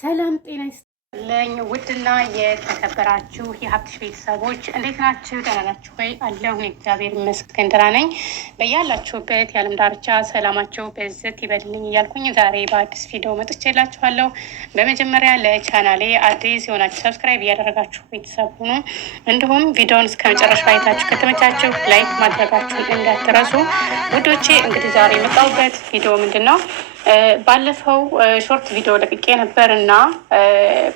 ሰላም ጤና ይስጥልኝ። ውድና የተከበራችሁ የሀብትሽ ቤተሰቦች እንዴት ናችሁ? ደህና ናችሁ ወይ? አለሁ እግዚአብሔር ይመስገን ደህና ነኝ። በያላችሁበት የዓለም ዳርቻ ሰላማችሁ በዝት ይበልልኝ እያልኩኝ ዛሬ በአዲስ ቪዲዮ መጥቼላችኋለሁ። በመጀመሪያ ለቻናሌ አዲስ የሆናችሁ ሰብስክራይብ እያደረጋችሁ ቤተሰብ ሁኑ። እንዲሁም ቪዲዮውን እስከ መጨረሻ አይታችሁ ከተመቻችሁ ላይክ ማድረጋችሁን እንዳትረሱ ውዶቼ። እንግዲህ ዛሬ የመጣሁበት ቪዲዮ ምንድን ነው? ባለፈው ሾርት ቪዲዮ ለቅቄ ነበር እና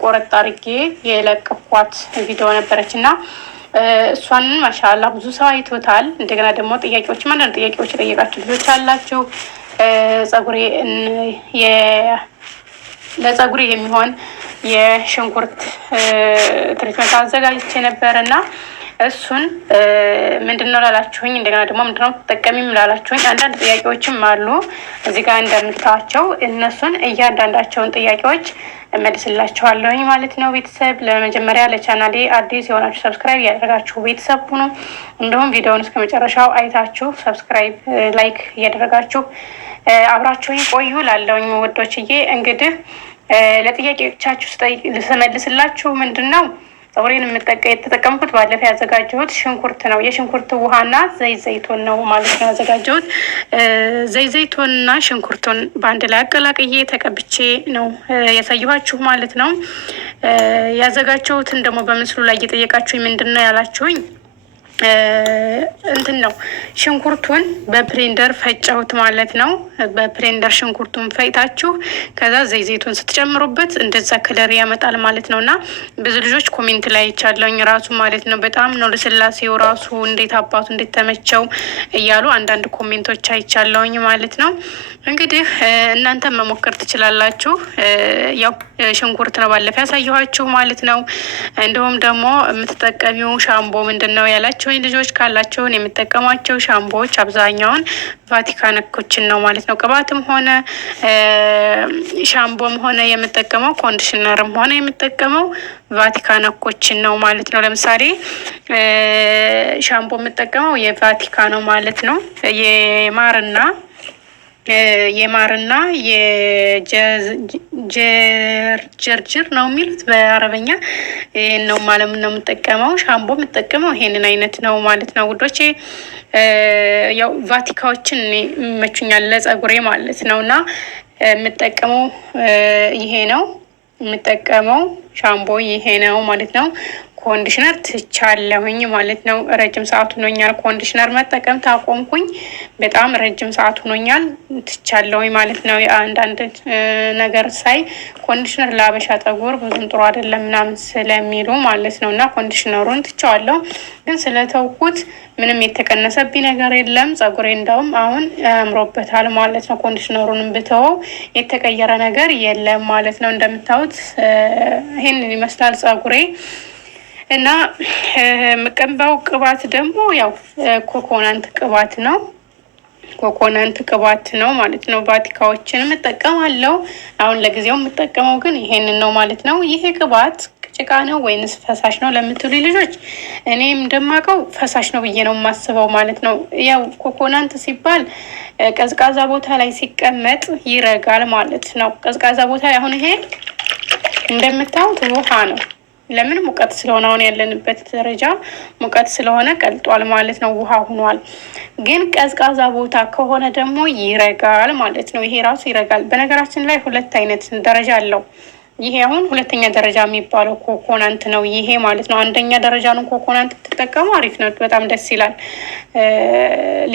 ቆረጥ አድርጌ የለቀኳት ቪዲዮ ነበረች እና እሷን ማሻላ ብዙ ሰው አይቶታል። እንደገና ደግሞ ጥያቄዎች አንዳንድ ጥያቄዎች የጠየቃችሁ ልጆች አላችሁ። ለጸጉሬ የሚሆን የሽንኩርት ትሪትመንት አዘጋጅቼ ነበር እና እሱን ምንድነው ላላችሁኝ፣ እንደገና ደግሞ ምንድነው ተጠቀሚም ላላችሁኝ አንዳንድ ጥያቄዎችም አሉ እዚህ ጋር እንደምታዋቸው። እነሱን እያንዳንዳቸውን ጥያቄዎች እመልስላችኋለሁኝ ማለት ነው። ቤተሰብ ለመጀመሪያ ለቻናሌ አዲስ የሆናችሁ ሰብስክራይብ እያደረጋችሁ ቤተሰብ ሁኑ። እንዲሁም ቪዲዮውን እስከ መጨረሻው አይታችሁ ሰብስክራይብ ላይክ እያደረጋችሁ አብራችሁኝ ቆዩ ላለውኝ ወዶችዬ። እንግዲህ ለጥያቄዎቻችሁ ልመልስላችሁ ምንድን ነው ፀጉሬን የተጠቀምኩት ባለፈ ያዘጋጀሁት ሽንኩርት ነው። የሽንኩርት ውሃና ዘይቱን ነው ማለት ነው ያዘጋጀሁት። ዘይቱንና ሽንኩርቱን በአንድ ላይ አቀላቅዬ ተቀብቼ ነው ያሳየኋችሁ ማለት ነው። ያዘጋጀሁትን ደግሞ በምስሉ ላይ እየጠየቃችሁኝ ምንድን ነው ያላችሁኝ እንትን ነው ሽንኩርቱን በፕሬንደር ፈጨሁት ማለት ነው። በፕሬንደር ሽንኩርቱን ፈይታችሁ ከዛ ዘይቱን ስትጨምሩበት እንደዛ ከለር ያመጣል ማለት ነው። እና ብዙ ልጆች ኮሜንት ላይ ይቻለውኝ ራሱ ማለት ነው በጣም ነው ለስላሴው ራሱ እንዴት አባቱ እንዴት ተመቸው እያሉ አንዳንድ ኮሜንቶች አይቻለውኝ ማለት ነው። እንግዲህ እናንተ መሞከር ትችላላችሁ። ያው ሽንኩርት ነው ባለፈ ያሳየኋችሁ ማለት ነው። እንዲሁም ደግሞ የምትጠቀሚው ሻምቦ ምንድን ነው ያላችሁ ወይ ልጆች ካላቸውን የምጠቀማቸው ሻምፖዎች አብዛኛውን ቫቲካ ነኮችን ነው ማለት ነው። ቅባትም ሆነ ሻምቦም ሆነ የምጠቀመው ኮንዲሽነርም ሆነ የምጠቀመው ቫቲካ ነኮችን ነው ማለት ነው። ለምሳሌ ሻምፖ የምጠቀመው የቫቲካ ነው ማለት ነው። የማርና የጀርጅር ነው የሚሉት በአረበኛ። ይህን ነው ማለት ነው የምጠቀመው። ሻምቦ የምጠቀመው ይሄንን አይነት ነው ማለት ነው ውዶቼ። ያው ቫቲካዎችን ይመቹኛል ለጸጉሬ ማለት ነው። እና የምጠቀመው ይሄ ነው። የምጠቀመው ሻምቦ ይሄ ነው ማለት ነው። ኮንዲሽነር ትቻለሁኝ ማለት ነው። ረጅም ሰዓት ሆኖኛል ኮንዲሽነር መጠቀም ታቆምኩኝ። በጣም ረጅም ሰዓት ሆኖኛል ትቻለሁኝ ማለት ነው። አንዳንድ ነገር ሳይ ኮንዲሽነር ለአበሻ ጠጉር ብዙም ጥሩ አይደለም ምናምን ስለሚሉ ማለት ነው። እና ኮንዲሽነሩን ትቸዋለሁ። ግን ስለተውኩት ምንም የተቀነሰብኝ ነገር የለም። ጸጉሬ እንዳውም አሁን አምሮበታል ማለት ነው። ኮንዲሽነሩንም ብተወው የተቀየረ ነገር የለም ማለት ነው። እንደምታዩት ይሄንን ይመስላል ጸጉሬ። እና የምቀባው ቅባት ደግሞ ያው ኮኮናንት ቅባት ነው። ኮኮናንት ቅባት ነው ማለት ነው። ቫቲካዎችን እጠቀማለሁ። አሁን ለጊዜው የምጠቀመው ግን ይሄንን ነው ማለት ነው። ይሄ ቅባት ጭቃ ነው ወይንስ ፈሳሽ ነው ለምትሉ ልጆች እኔም እንደማውቀው ፈሳሽ ነው ብዬ ነው የማስበው ማለት ነው። ያው ኮኮናንት ሲባል ቀዝቃዛ ቦታ ላይ ሲቀመጥ ይረጋል ማለት ነው። ቀዝቃዛ ቦታ ላይ አሁን ይሄ እንደምታዩት ውሃ ነው። ለምን? ሙቀት ስለሆነ አሁን ያለንበት ደረጃ ሙቀት ስለሆነ ቀልጧል ማለት ነው። ውሃ ሆኗል። ግን ቀዝቃዛ ቦታ ከሆነ ደግሞ ይረጋል ማለት ነው። ይሄ ራሱ ይረጋል። በነገራችን ላይ ሁለት አይነት ደረጃ አለው። ይሄ አሁን ሁለተኛ ደረጃ የሚባለው ኮኮናንት ነው ይሄ ማለት ነው። አንደኛ ደረጃ ነው ኮኮናንት ትጠቀሙ አሪፍ ነው፣ በጣም ደስ ይላል።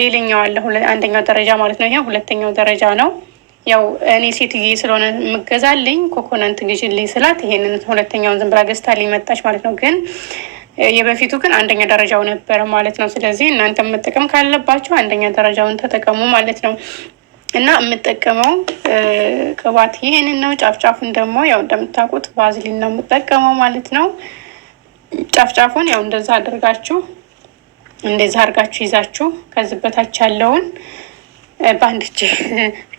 ሌላኛው አለ አንደኛው ደረጃ ማለት ነው። ይሄ ሁለተኛው ደረጃ ነው። ያው እኔ ሴትዬ ስለሆነ የምገዛልኝ ኮኮናንት ግዢልኝ ስላት ይሄንን ሁለተኛውን ዝም ብላ ገዝታልኝ መጣች ማለት ነው። ግን የበፊቱ ግን አንደኛ ደረጃው ነበረ ማለት ነው። ስለዚህ እናንተ መጠቀም ካለባችሁ አንደኛ ደረጃውን ተጠቀሙ ማለት ነው። እና የምጠቀመው ቅባት ይሄንን ነው። ጫፍጫፉን ደግሞ ያው እንደምታውቁት ቫዝሊን ነው የምጠቀመው ማለት ነው። ጫፍጫፉን ያው እንደዛ አድርጋችሁ ይዛችሁ ከዚህ በታች ያለውን በአንድ እጅ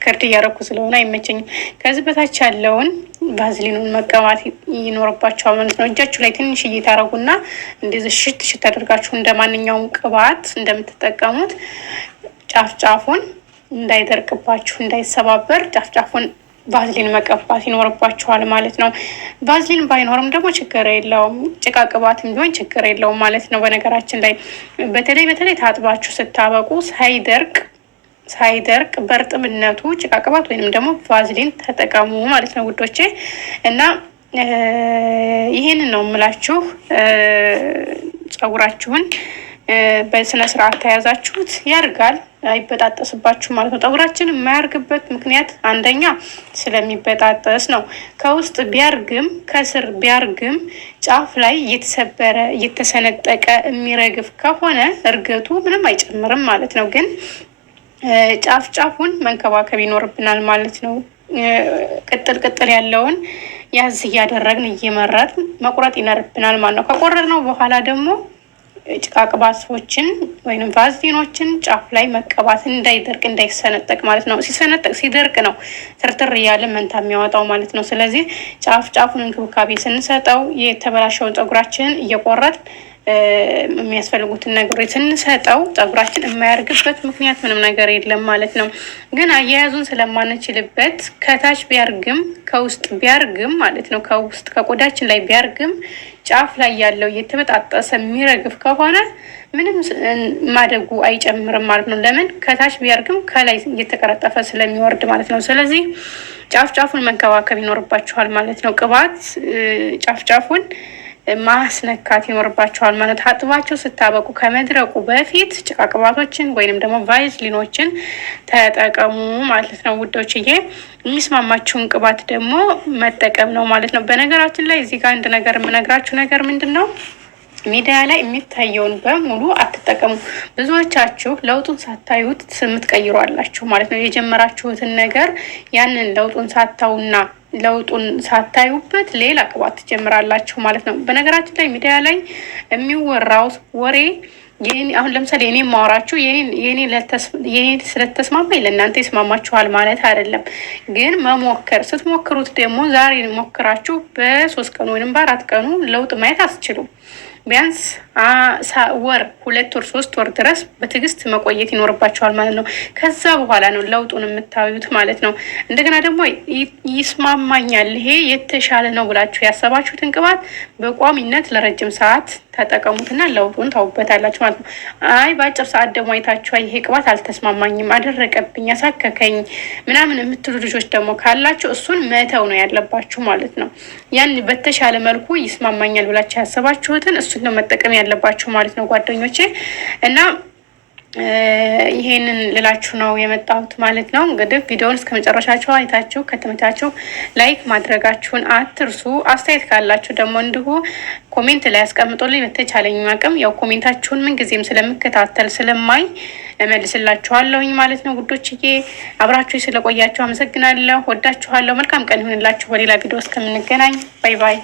ከርድ እያደረኩ ስለሆነ አይመቸኝም። ከዚህ በታች ያለውን ቫዝሊኑን መቀባት ይኖርባቸዋል ማለት ነው። እጃችሁ ላይ ትንሽ እየታረጉና እንደዚህ ሽት አድርጋችሁ እንደ ማንኛውም ቅባት እንደምትጠቀሙት ጫፍጫፉን እንዳይደርቅባችሁ እንዳይሰባበር ጫፍጫፉን ቫዝሊን መቀባት ይኖርባችኋል ማለት ነው። ቫዝሊን ባይኖርም ደግሞ ችግር የለውም፣ ጭቃ ቅባትም ቢሆን ችግር የለውም ማለት ነው። በነገራችን ላይ በተለይ ታጥባችሁ ስታበቁ ሳይደርቅ በእርጥብነቱ ጭቃ ቅባት ወይንም ደግሞ ቫዝሊን ተጠቀሙ ማለት ነው ውዶቼ። እና ይህንን ነው የምላችሁ። ፀጉራችሁን በስነ ስርዓት ተያዛችሁት ያርጋል፣ አይበጣጠስባችሁ ማለት ነው። ፀጉራችን የማያርግበት ምክንያት አንደኛ ስለሚበጣጠስ ነው። ከውስጥ ቢያርግም ከስር ቢያርግም ጫፍ ላይ እየተሰበረ እየተሰነጠቀ የሚረግፍ ከሆነ እርገቱ ምንም አይጨምርም ማለት ነው። ግን ጫፉን መንከባከብ ይኖርብናል ማለት ነው። ቅጥል ያለውን ያዝ እያደረግን እየመረጥን መቁረጥ ይኖርብናል ማለት ነው። ከቆረጥነው በኋላ ደግሞ ጭቃ ቅባቶችን ወይም ቫዝሊኖችን ጫፍ ላይ መቀባት እንዳይደርቅ እንዳይሰነጠቅ ማለት ነው። ሲሰነጠቅ ሲደርቅ ነው ትርትር እያለ መንታ የሚያወጣው ማለት ነው። ስለዚህ ጫፉን እንክብካቤ ስንሰጠው የተበላሸውን ፀጉራችንን እየቆረጥ የሚያስፈልጉትን ነገሮች ስንሰጠው ፀጉራችን የማያርግበት ምክንያት ምንም ነገር የለም ማለት ነው። ግን አያያዙን ስለማንችልበት ከታች ቢያርግም ከውስጥ ቢያርግም ማለት ነው ከውስጥ ከቆዳችን ላይ ቢያርግም ጫፍ ላይ ያለው እየተበጣጠሰ የሚረግፍ ከሆነ ምንም ማደጉ አይጨምርም ማለት ነው። ለምን ከታች ቢያርግም ከላይ እየተቀረጠፈ ስለሚወርድ ማለት ነው። ስለዚህ ጫፉን መንከባከብ ይኖርባችኋል ማለት ነው። ቅባት ጫፉን ማስነካት ይኖርባቸዋል ማለት አጥባቸው ስታበቁ ከመድረቁ በፊት ጭቃ ቅባቶችን ወይንም ደግሞ ቫዝሊኖችን ተጠቀሙ ማለት ነው ውዶችዬ። የሚስማማችሁን ቅባት ደግሞ መጠቀም ነው ማለት ነው። በነገራችን ላይ እዚህ ጋር አንድ ነገር የምነግራችሁ ነገር ምንድን ነው፣ ሚዲያ ላይ የሚታየውን በሙሉ አትጠቀሙ። ብዙዎቻችሁ ለውጡን ሳታዩት የምትቀይሩ አላችሁ ማለት ነው። የጀመራችሁትን ነገር ያንን ለውጡን ሳታውና ለውጡን ሳታዩበት ሌላ ቅባት ትጀምራላችሁ ማለት ነው። በነገራችን ላይ ሚዲያ ላይ የሚወራው ወሬ አሁን ለምሳሌ እኔ ማወራችሁ የኔ ስለተስማማኝ ለእናንተ ይስማማችኋል ማለት አይደለም። ግን መሞከር ስትሞክሩት ደግሞ ዛሬ ሞክራችሁ በ3 ቀኑ ወይም በ4 ቀኑ ለውጥ ማየት አትችሉም። ቢያንስ ወር 2 ወር 3 ወር ድረስ በትዕግስት መቆየት ይኖርባቸዋል ማለት ነው። ከዛ በኋላ ነው ለውጡን የምታዩት ማለት ነው። እንደገና ደግሞ ይስማማኛል ይሄ የተሻለ ነው ብላችሁ ያሰባችሁትን ቅባት በቋሚነት ለረጅም ሰዓት ተጠቀሙትና ለውጡን ታውበታላችሁ ማለት ነው። አይ በአጭር ሰዓት ደግሞ አይታችሁ ይሄ ቅባት አልተስማማኝም፣ አደረቀብኝ፣ ያሳከከኝ ምናምን የምትሉ ልጆች ደግሞ ካላችሁ እሱን መተው ነው ያለባችሁ ማለት ነው። ያን በተሻለ መልኩ ይስማማኛል ብላችሁ ያሰባችሁትን እሱን ነው መጠቀም ያለባችሁ ማለት ነው ጓደኞቼ። እና ይሄንን ልላችሁ ነው የመጣሁት ማለት ነው። እንግዲህ ቪዲዮውን እስከ መጨረሻችሁ አይታችሁ ከተመቻችሁ ላይክ ማድረጋችሁን አትርሱ። አስተያየት ካላችሁ ደግሞ እንዲሁ ኮሜንት ላይ ያስቀምጡልኝ። በተቻለኝ አቅም ያው ኮሜንታችሁን ምንጊዜም ስለምከታተል ስለማይ እመልስላችኋለሁኝ ማለት ነው ውዶችዬ። አብራችሁ ስለቆያችሁ አመሰግናለሁ። ወዳችኋለሁ። መልካም ቀን ይሁንላችሁ። በሌላ ቪዲዮ እስከምንገናኝ ባይ ባይ።